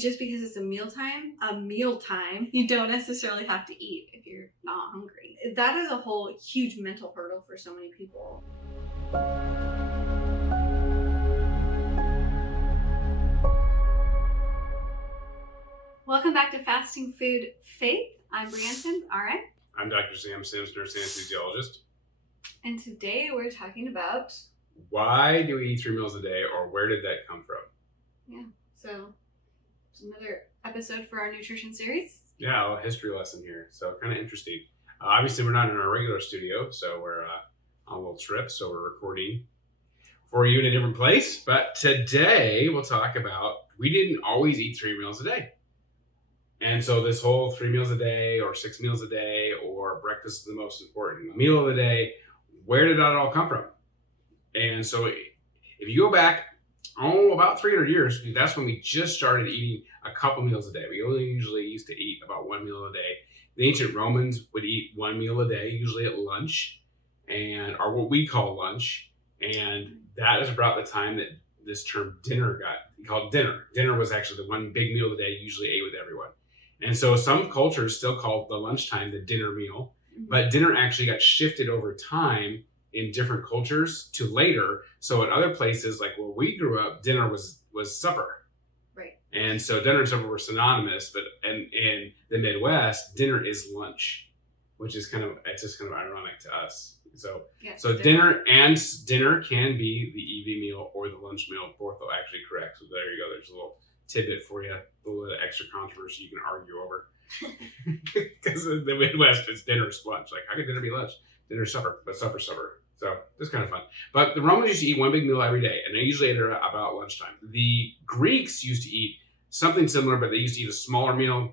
Just because it's a mealtime, you don't necessarily have to eat if you're not hungry. That is a whole huge mental hurdle for so many people. Welcome back to Fasting Food Faith. I'm Brianton, RN. I'm Dr. Sam Sims, nurse anesthesiologist. And today we're talking about... why do we eat 3 meals a day, or where did that come from? Yeah, so it's another episode for our nutrition series. Yeah, a little history lesson here. So kind of interesting. Obviously, we're not in our regular studio, so we're on a little trip, so we're recording for you in a different place. But today we'll talk about, we didn't always eat 3 meals a day. And so this whole 3 meals a day or 6 meals a day or breakfast is the most important meal of the day, where did that all come from? And so if you go back, about 300 years, that's when we just started eating a couple meals a day. We only usually used to eat about 1 meal a day. The ancient Romans would eat 1 meal a day, usually at lunch, or what we call lunch. And that is about the time that this term dinner got called dinner. Dinner was actually the one big meal a day, usually ate with everyone. And so some cultures still call the lunchtime the dinner meal, but dinner actually got shifted over time in different cultures to later. So in other places, like where we grew up, dinner was supper. Right. And so dinner and supper were synonymous, but in the Midwest, dinner is lunch, which is it's just kind of ironic to us. So dinner can be the evening meal or the lunch meal, both are actually correct. So there you go. There's a little tidbit for you, a little extra controversy you can argue over. Because in the Midwest, it's dinner is lunch. Like, how could dinner be lunch? Dinner, supper, but supper. So it's kind of fun. But the Romans used to eat one big meal every day, and they usually ate it about lunchtime. The Greeks used to eat something similar, but they used to eat a smaller meal,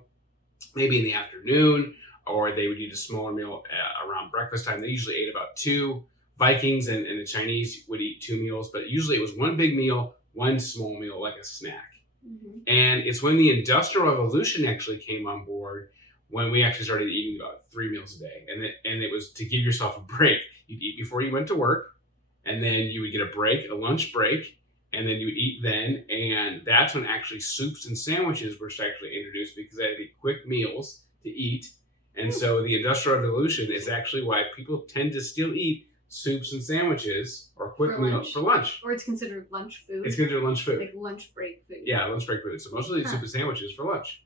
maybe in the afternoon, or they would eat a smaller meal around breakfast time. They usually ate about 2. Vikings and the Chinese would eat 2 meals, but usually it was one big meal, one small meal, like a snack. Mm-hmm. And it's when the Industrial Revolution actually came on board when we actually started eating about 3 meals a day. And it was to give yourself a break. You'd eat before you went to work, and then you would get a break, a lunch break, and then you would eat then. And that's when actually soups and sandwiches were actually introduced, because they had to be quick meals to eat. And so the Industrial Revolution is actually why people tend to still eat soups and sandwiches or quick meals for lunch. Or it's considered lunch food. It's considered lunch food. Like lunch break food. Yeah, lunch break food. So most of these soup and sandwiches for lunch.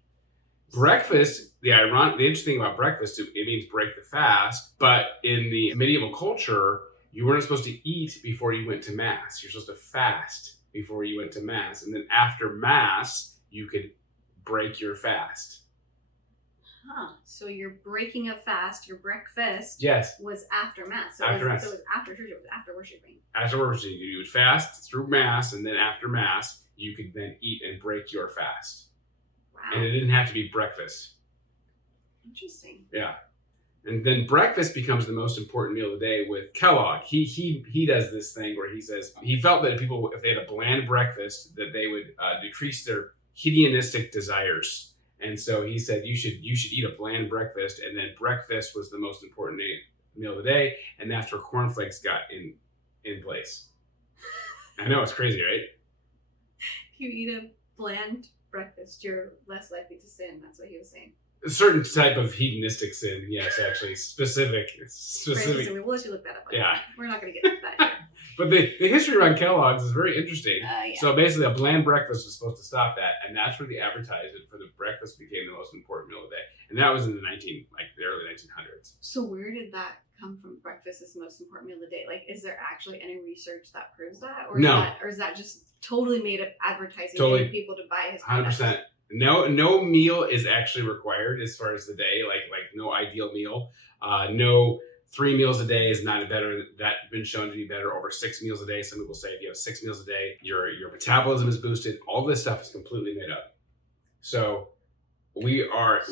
Breakfast, the interesting thing about breakfast, it means break the fast. But in the medieval culture, you weren't supposed to eat before you went to Mass. You're supposed to fast before you went to Mass. And then after Mass, you could break your fast. So you're breaking a fast, your breakfast was after Mass. So Mass. So it was after church, it was after worshiping. After worshiping, you would fast through Mass, and then after Mass, you could then eat and break your fast. Wow. And it didn't have to be breakfast. Interesting. Yeah. And then breakfast becomes the most important meal of the day with Kellogg. He does this thing where he says he felt that people, if they had a bland breakfast, that they would decrease their hedonistic desires. And so he said you should eat a bland breakfast, and then breakfast was the most important meal of the day, and that's where cornflakes got in place. I know, it's crazy, right? If you eat a bland breakfast, you're less likely to sin. That's what he was saying. A certain type of hedonistic sin, yes, actually, specific. We'll let you look that up. Yeah, we're not going to get into that here. But the history around Kellogg's is very interesting. Yeah. So basically, a bland breakfast was supposed to stop that, and that's where the advertisement for the breakfast became the most important meal of the day, and that was in the early 1900s. So where did that come from? Breakfast is the most important meal of the day. Like, is there actually any research that proves that, or is that just totally made up advertising to get people to buy his product? 100%. No meal is actually required as far as the day, like no ideal meal. No 3 meals a day is not better. That's been shown to be better over 6 meals a day. Some people say if you have 6 meals a day, your metabolism is boosted. All this stuff is completely made up. So our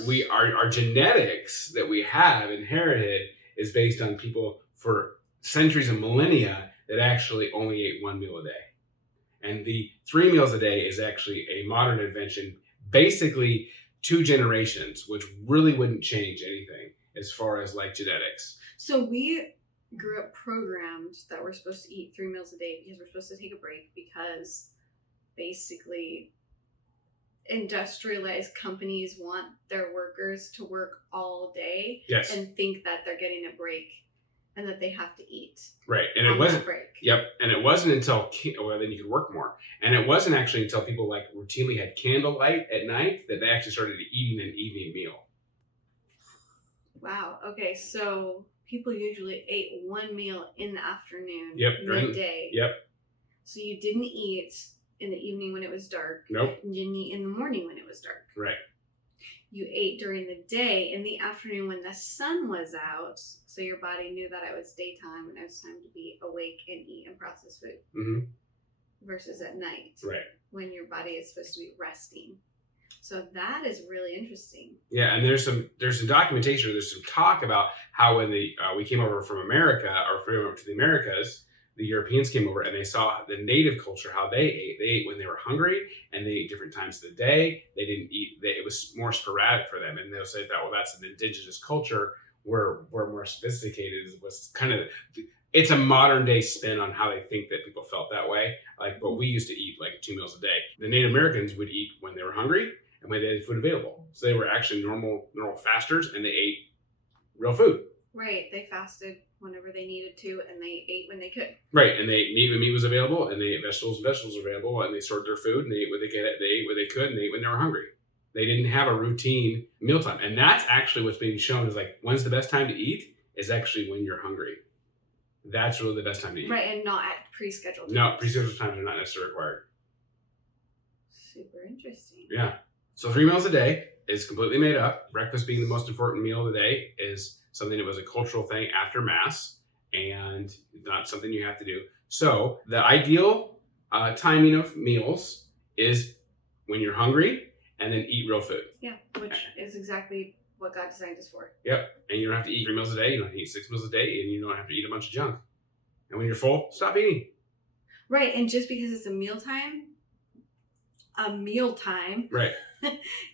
genetics that we have inherited is based on people for centuries and millennia that actually only ate 1 meal a day. And the 3 meals a day is actually a modern invention, basically 2 generations, which really wouldn't change anything as far as like genetics. So we grew up programmed that we're supposed to eat 3 meals a day because we're supposed to take a break, because basically industrialized companies want their workers to work all day yes. and think that they're getting a break and that they have to eat. Right. And it wasn't break. Yep. And it wasn't until then you could work more. And it wasn't actually until people like routinely had candlelight at night that they actually started eating an evening meal. Wow. Okay. So people usually ate one meal in the afternoon, midday. Yep. So you didn't eat in the evening when it was dark. Nope. You didn't eat in the morning when it was dark. Right. You ate during the day in the afternoon when the sun was out, so your body knew that it was daytime and it was time to be awake and eat and process food. Mm-hmm. Versus at night, right, when your body is supposed to be resting. So that is really interesting. Yeah, and there's some documentation, there's some talk about how when we came over from America, or came over to the Americas, the Europeans came over and they saw the native culture, how they ate. They ate when they were hungry, and they ate different times of the day. They didn't eat, it was more sporadic for them. And they'll say that, well, that's an indigenous culture. We're more sophisticated. It was kind of, it's a modern day spin on how they think that people felt that way. Like, but we used to eat like 2 meals a day. The Native Americans would eat when they were hungry and when they had food available. So they were actually normal fasters, and they ate real food. Right. They fasted whenever they needed to, and they ate when they could. Right, and they ate meat when meat was available, and they ate vegetables when vegetables were available, and they stored their food, and they ate what they could, they ate what they could, and they ate when they were hungry. They didn't have a routine mealtime, and that's actually what's being shown is like, when's the best time to eat is actually when you're hungry. That's really the best time to eat. Right, and not at pre-scheduled times. No, pre-scheduled times are not necessarily required. Super interesting. Yeah. So 3 meals a day is completely made up. Breakfast being the most important meal of the day is something that was a cultural thing after Mass, and not something you have to do. So the ideal timing of meals is when you're hungry, and then eat real food. Yeah, which is exactly what God designed us for. Yep, and you don't have to eat 3 meals a day, you don't have to eat 6 meals a day, and you don't have to eat a bunch of junk. And when you're full, stop eating. Right, and just because it's a mealtime, right,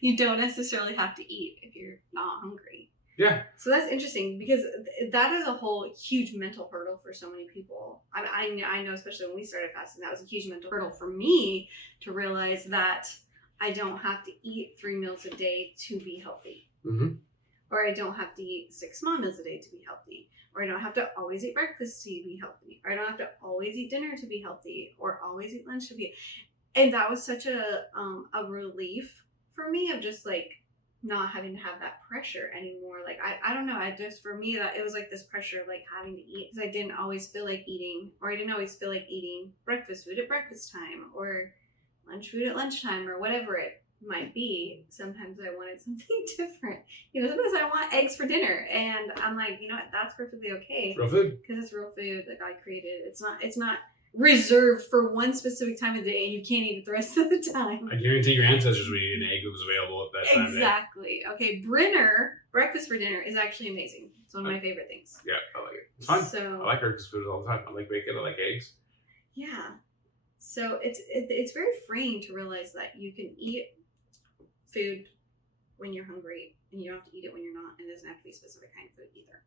you don't necessarily have to eat if you're not hungry. Yeah. So that's interesting, because that is a whole huge mental hurdle for so many people. I know, especially when we started fasting, that was a huge mental hurdle for me to realize that I don't have to eat 3 meals a day to be healthy. Mm-hmm. Or I don't have to eat 6 small meals a day to be healthy. Or I don't have to always eat breakfast to be healthy. Or I don't have to always eat dinner to be healthy. Or always eat lunch to be. And that was such a relief for me, of just like not having to have that pressure anymore. Like, I don't know. For me, that it was like this pressure of like having to eat, because I didn't always feel like eating, or I didn't always feel like eating breakfast food at breakfast time, or lunch food at lunchtime, or whatever it might be. Sometimes I wanted something different. Sometimes I want eggs for dinner, and I'm like, you know what? That's perfectly okay. Real food. Because it's real food that God created. It's not reserved for one specific time of the day, and you can't eat it the rest of the time. I guarantee your ancestors would eat an egg that was available at that time. Exactly. Okay, breakfast for dinner is actually amazing. It's one of my favorite things. Yeah, I like it. It's fun. So, I like breakfast food all the time. I like bacon. I like eggs. Yeah. So it's very freeing to realize that you can eat food when you're hungry, and you don't have to eat it when you're not, and it doesn't have to be a specific kind of food either.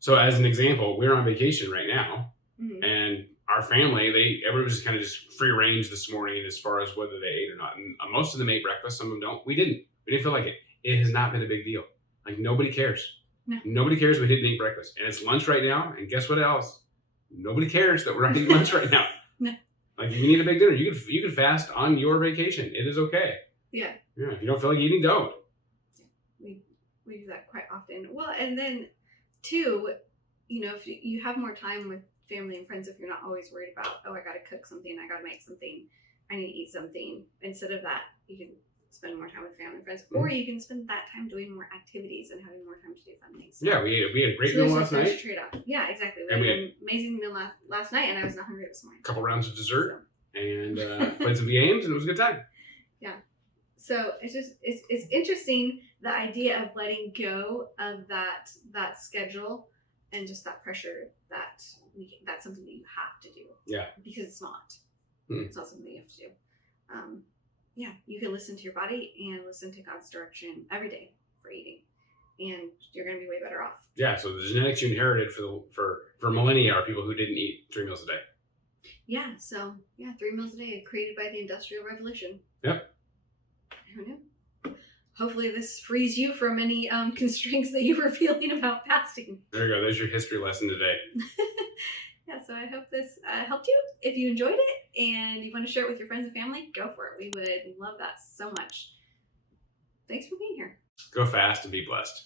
So as an example, we're on vacation right now, mm-hmm. and our family, everybody was kind of just free range this morning as far as whether they ate or not. And most of them ate breakfast, some of them don't. We didn't feel like it. It has not been a big deal. Like, nobody cares. No. Nobody cares we didn't eat breakfast. And it's lunch right now, and guess what else? Nobody cares that we're not eating lunch right now. No. Like, if you need a big dinner, you can fast on your vacation. It is okay. Yeah. Yeah. If you don't feel like eating, don't. We do that quite often. Well, and then too, if you have more time with family and friends, if you're not always worried about, I got to cook something, I got to make something, I need to eat something. Instead of that, you can spend more time with family and friends, mm-hmm. or you can spend that time doing more activities and having more time to do fun things. So, yeah, we had a great meal last night. Trade-off. Yeah, exactly. We had an amazing meal last night, and I was not hungry this morning. A couple rounds of dessert, and played some games, and it was a good time. Yeah. So it's interesting, the idea of letting go of that schedule and just that pressure that's something that you have to do. Yeah. Because it's not. Mm. It's not something you have to do. Yeah, you can listen to your body and listen to God's direction every day for eating, and you're going to be way better off. Yeah. So the genetics you inherited for millennia are people who didn't eat 3 meals a day. Yeah. So 3 meals a day created by the Industrial Revolution. Yep. Who knew? Hopefully this frees you from any constraints that you were feeling about fasting. There you go. There's your history lesson today. Yeah, so I hope this helped you. If you enjoyed it and you want to share it with your friends and family, go for it. We would love that so much. Thanks for being here. Go fast and be blessed.